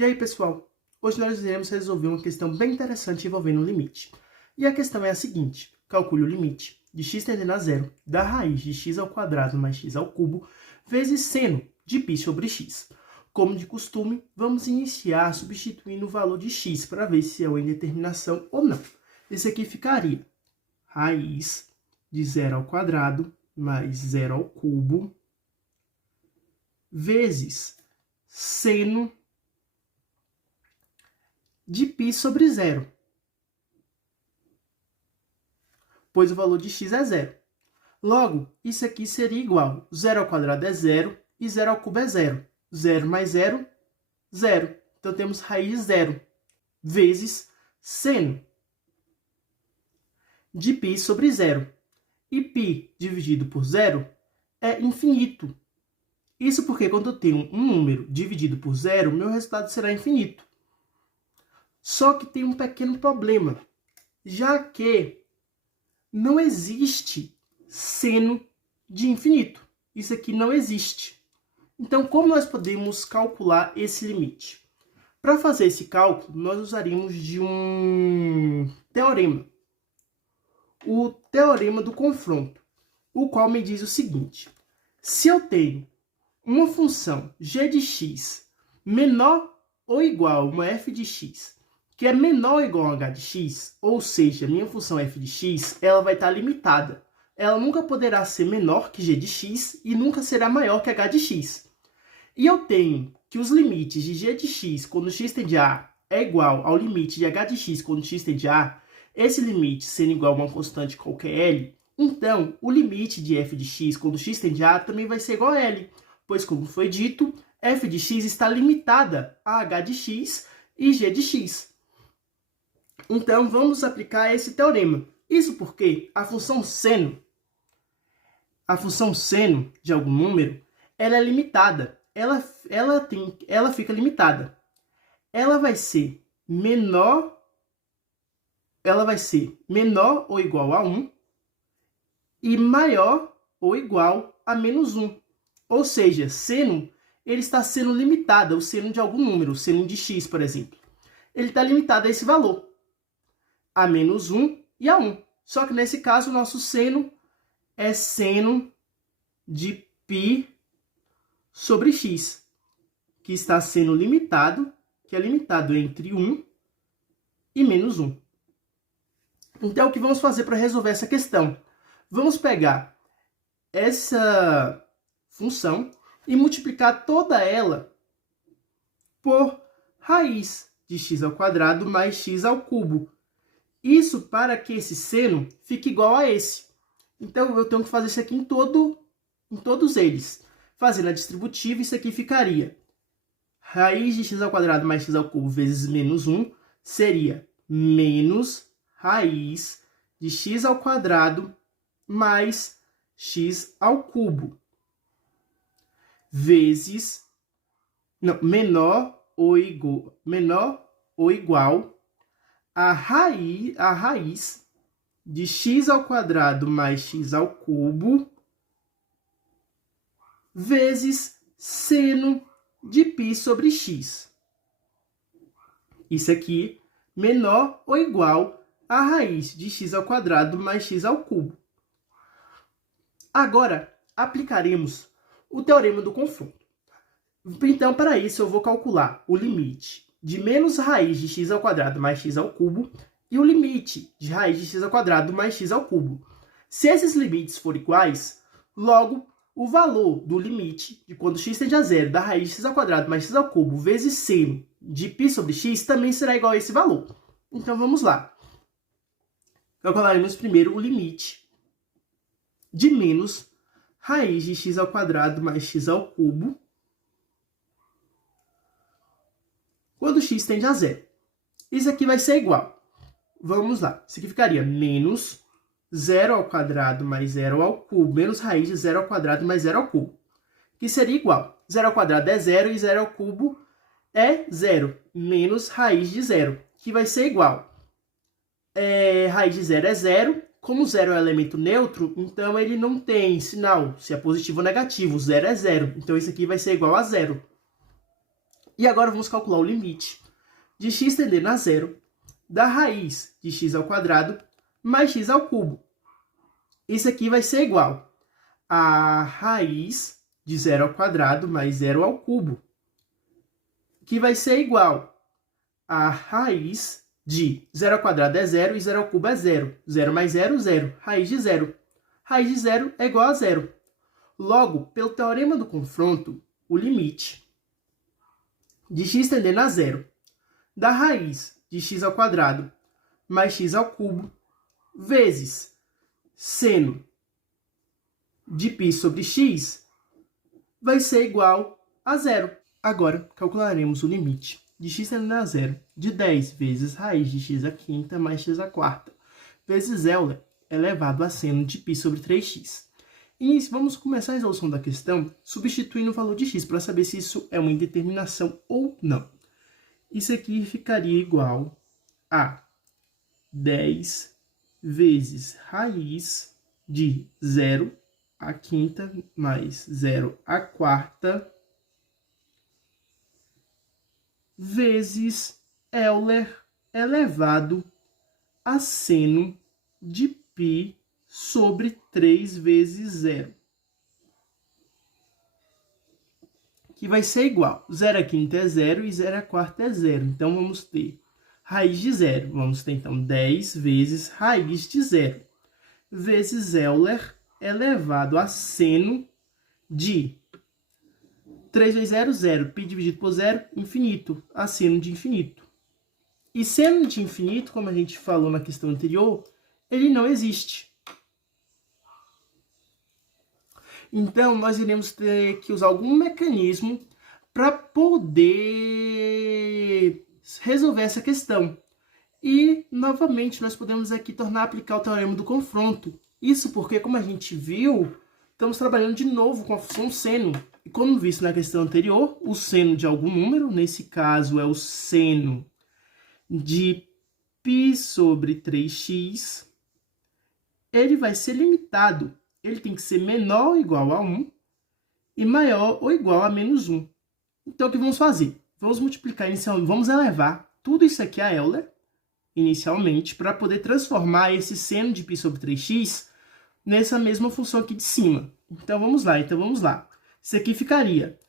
E aí, pessoal? Hoje nós iremos resolver uma questão bem interessante envolvendo o limite. E a questão é a seguinte: calcule o limite de x tendendo a zero da raiz de x ao quadrado mais x ao cubo vezes seno de π sobre x. Como de costume, vamos iniciar substituindo o valor de x para ver se é uma indeterminação ou não. Esse aqui ficaria raiz de zero ao quadrado mais zero ao cubo vezes seno de π sobre zero, pois o valor de x é zero. Logo, isso aqui seria igual, zero ao quadrado é zero e zero ao cubo é zero. Zero mais zero, zero. Então, temos raiz de zero vezes seno de π sobre zero. E π dividido por zero é infinito. Isso porque quando eu tenho um número dividido por zero, meu resultado será infinito. Só que tem um pequeno problema, já que não existe seno de infinito. Isso aqui não existe. Então, como nós podemos calcular esse limite? Para fazer esse cálculo, nós usaríamos de um teorema. O teorema do confronto, o qual me diz o seguinte: se eu tenho uma função g de x menor ou igual a uma f de x, que é menor ou igual a h de x, ou seja, minha função f de x, ela vai estar limitada. Ela nunca poderá ser menor que g de x e nunca será maior que h de x. E eu tenho que os limites de g de x quando x tende a A é igual ao limite de h de x quando x tende a A, esse limite sendo igual a uma constante qualquer L, então o limite de f de x quando x tende a A também vai ser igual a L, pois, como foi dito, f de x está limitada a h de x e g de x. Então, vamos aplicar esse teorema. Isso porque a função seno de algum número, ela é limitada. Ela fica limitada. Ela vai ser menor ou igual a 1 e maior ou igual a menos 1. Ou seja, seno, ele está sendo limitado, o seno de algum número, o seno de x, por exemplo. Ele está limitado a esse valor, a menos 1 e a 1. Só que nesse caso, o nosso seno é seno de π sobre x, que está sendo limitado, que é limitado entre 1 e menos 1. Então, o que vamos fazer para resolver essa questão? Vamos pegar essa função e multiplicar toda ela por raiz de x ao quadrado mais x ao cubo. Isso para que esse seno fique igual a esse. Então, eu tenho que fazer isso aqui em todos eles. Fazendo a distributiva, isso aqui ficaria raiz de x ao quadrado mais x ao cubo vezes menos 1 seria menos raiz de x ao quadrado mais x ao cubo vezes menor ou igual a raiz de x ao quadrado mais x ao cubo vezes seno de π sobre x. Isso aqui menor ou igual a raiz de x ao quadrado mais x ao cubo. Agora, aplicaremos o teorema do confronto. Então, para isso, eu vou calcular o limite de menos raiz de x ao quadrado mais x ao cubo e o limite de raiz de x ao quadrado mais x ao cubo. Se esses limites forem iguais, logo, o valor do limite de quando x tende a zero da raiz de x ao quadrado mais x ao cubo vezes seno de π sobre x também será igual a esse valor. Então, vamos lá. Calcularemos primeiro o limite de menos raiz de x ao quadrado mais x ao cubo quando x tende a zero. Isso aqui vai ser igual. Vamos lá. Isso aqui ficaria menos 0 ao quadrado mais 0 ao cubo, menos raiz de 0 ao quadrado mais 0 ao cubo, que seria igual. 0 ao quadrado é 0 e 0 ao cubo é 0, menos raiz de 0, que vai ser igual. Raiz de 0 é 0, como 0 é um elemento neutro, então ele não tem sinal, se é positivo ou negativo, 0 é 0, então isso aqui vai ser igual a 0. E agora vamos calcular o limite de x tendendo a zero da raiz de x ao quadrado mais x ao cubo. Isso aqui vai ser igual a raiz de 0 ao quadrado mais 0 ao cubo, que vai ser igual a raiz de 0 ao quadrado é 0 e 0 ao cubo é 0. 0 mais 0, 0. Raiz de 0. Raiz de 0 é igual a 0. Logo, pelo teorema do confronto, o limite de x tendendo a 0 da raiz de x ao quadrado mais x ao cubo vezes seno de π sobre x vai ser igual a 0. Agora, calcularemos o limite de x tendendo a 0 de 10 vezes raiz de x à quinta mais x à quarta vezes Euler elevado a seno de π sobre 3x. E vamos começar a resolução da questão substituindo o valor de x para saber se isso é uma indeterminação ou não. Isso aqui ficaria igual a 10 vezes raiz de 0 à quinta mais 0 à quarta vezes Euler elevado a seno de π sobre 3 vezes 0. Que vai ser igual. 0 à quinta é 0 e 0 à quarta é 0. Então, vamos ter raiz de 0. Vamos ter, então, 10 vezes raiz de 0. Vezes Euler elevado a seno de 3 vezes 0, 0. Π dividido por 0, infinito. A seno de infinito. E seno de infinito, como a gente falou na questão anterior, ele não existe. Então, nós iremos ter que usar algum mecanismo para poder resolver essa questão. E, novamente, nós podemos aqui tornar a aplicar o teorema do confronto. Isso porque, como a gente viu, estamos trabalhando de novo com a função seno. E como visto na questão anterior, o seno de algum número, nesse caso é o seno de π sobre 3x, ele vai ser limitado. Ele tem que ser menor ou igual a 1 e maior ou igual a menos 1. Então, o que vamos fazer? Vamos multiplicar inicialmente, vamos elevar tudo isso aqui a Euler, inicialmente, para poder transformar esse seno de π sobre 3x nessa mesma função aqui de cima. Então, vamos lá. Isso aqui ficaria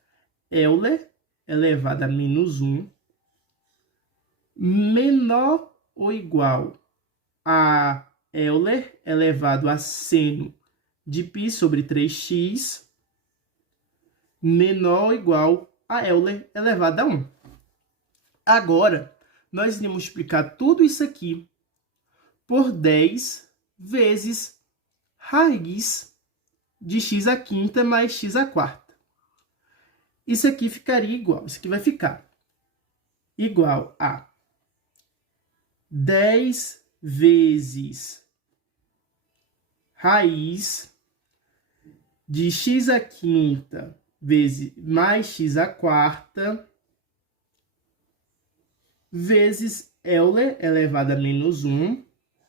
Euler elevado a menos 1 menor ou igual a Euler elevado a seno de π sobre 3x menor ou igual a Euler elevado a 1. Agora, nós iremos multiplicar tudo isso aqui por 10 vezes raiz de x à quinta mais x à quarta. Isso aqui ficaria igual, isso aqui vai ficar igual a 10 vezes raiz de x à quinta vezes mais x à quarta vezes Euler elevado a menos 1,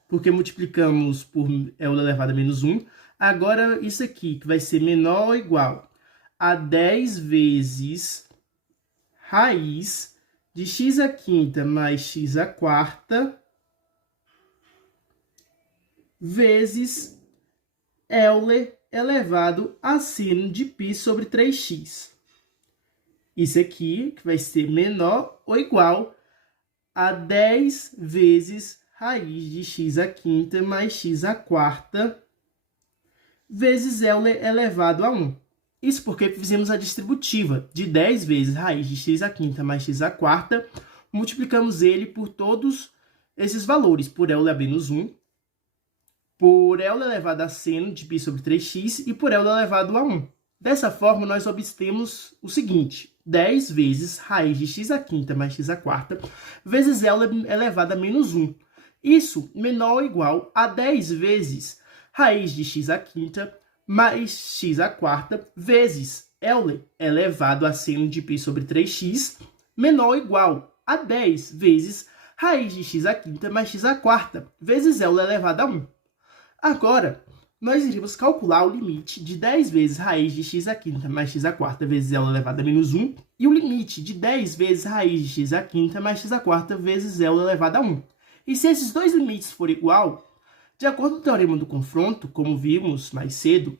porque multiplicamos por Euler elevado a menos 1. Agora, isso aqui, que vai ser menor ou igual a 10 vezes raiz de x à quinta mais x à quarta vezes Euler elevado a seno de π sobre 3x. Isso aqui que vai ser menor ou igual a 10 vezes raiz de x à quinta mais x à quarta vezes Euler elevado a 1. Isso porque fizemos a distributiva de 10 vezes raiz de x à quinta mais x à quarta, multiplicamos ele por todos esses valores, por Euler a menos 1, por Euler elevado a seno de π sobre 3x e por Euler elevado a 1. Dessa forma, nós obtemos o seguinte: 10 vezes raiz de x à quinta mais x à quarta vezes Euler elevado a menos 1. Isso menor ou igual a 10 vezes raiz de x à quinta mais x à quarta vezes Euler elevado a seno de π sobre 3x menor ou igual a 10 vezes raiz de x à quinta mais x à quarta vezes Euler elevado a 1. Agora, nós iríamos calcular o limite de 10 vezes raiz de x à quinta mais x à quarta vezes L elevado a menos 1 e o limite de 10 vezes raiz de x à quinta mais x à quarta vezes L elevado a 1. E se esses dois limites forem igual, de acordo com o teorema do confronto, como vimos mais cedo,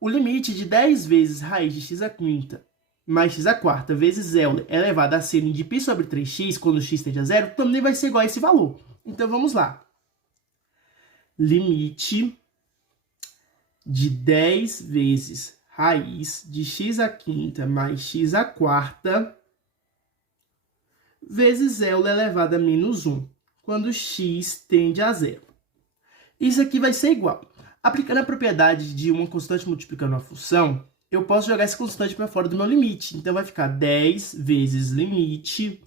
o limite de 10 vezes raiz de x à quinta mais x à quarta vezes L elevado a seno de π sobre 3x, quando x tende a zero, também vai ser igual a esse valor. Então, vamos lá. Limite de 10 vezes raiz de x à quinta mais x à quarta vezes L elevado a menos 1, quando x tende a zero. Isso aqui vai ser igual. Aplicando a propriedade de uma constante multiplicando uma função, eu posso jogar essa constante para fora do meu limite. Então, vai ficar 10 vezes limite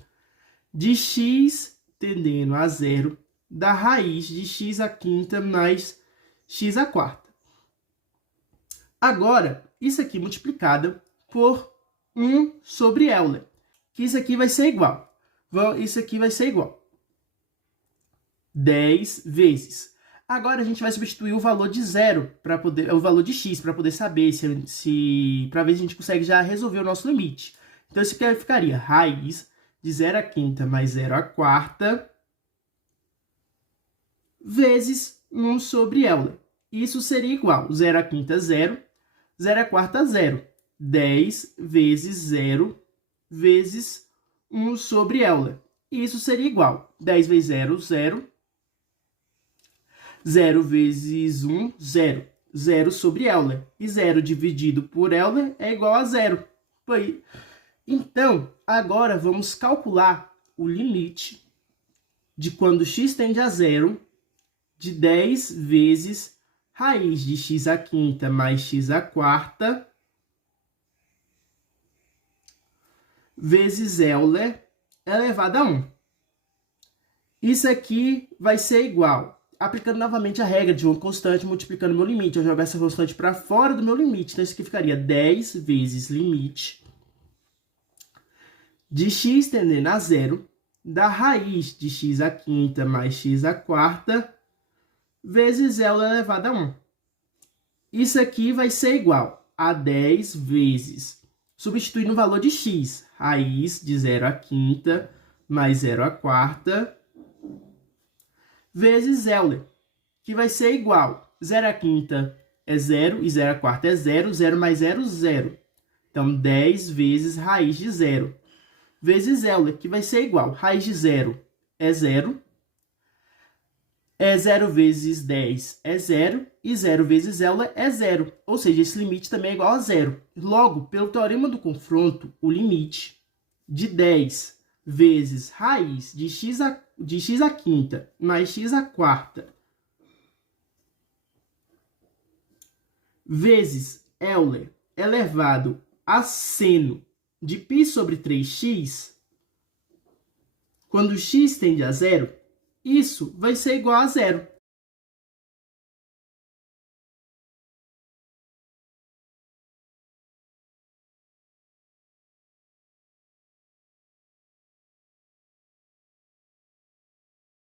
de x tendendo a zero da raiz de x à quinta mais x à quarta. Agora, isso aqui multiplicado por 1 sobre Euler, que isso aqui vai ser igual. Isso aqui vai ser igual. 10 vezes. Agora a gente vai substituir o valor de zero para poder, o valor de x, para poder saber para ver se a gente consegue já resolver o nosso limite. Então, isso aqui ficaria raiz de 0 à quinta mais 0 à quarta vezes 1 sobre Euler. Isso seria igual 0 à quinta, 0, 0 à quarta, 0. 10 vezes 0 vezes 1 sobre Euler. Isso seria igual 10 vezes 0, 0. 0 vezes 1, 0. 0 sobre Euler. E 0 dividido por Euler é igual a 0. Então, agora vamos calcular o limite de quando x tende a 0 de 10 vezes raiz de x à quinta mais x à quarta vezes Euler elevado a 1. Isso aqui vai ser igual, aplicando novamente a regra de uma constante multiplicando meu limite. Eu jogar essa constante para fora do meu limite. Então, isso aqui ficaria 10 vezes limite de x tendendo a 0 da raiz de x à quinta mais x à quarta vezes Euler elevado a 1. Isso aqui vai ser igual a 10 vezes, substituindo o valor de x, raiz de 0 à quinta mais 0 à quarta, vezes Euler, que vai ser igual, 0 à quinta é 0 e 0 à quarta é 0, 0 mais 0, 0. Então, 10 vezes raiz de 0, vezes Euler, que vai ser igual, raiz de 0 é 0, 0 vezes 10 é 0, e 0 vezes Euler é 0. Ou seja, esse limite também é igual a 0. Logo, pelo teorema do confronto, o limite de 10 vezes raiz de x à quinta mais x à quarta vezes Euler elevado a seno de π sobre 3x, quando x tende a 0, isso vai ser igual a 0.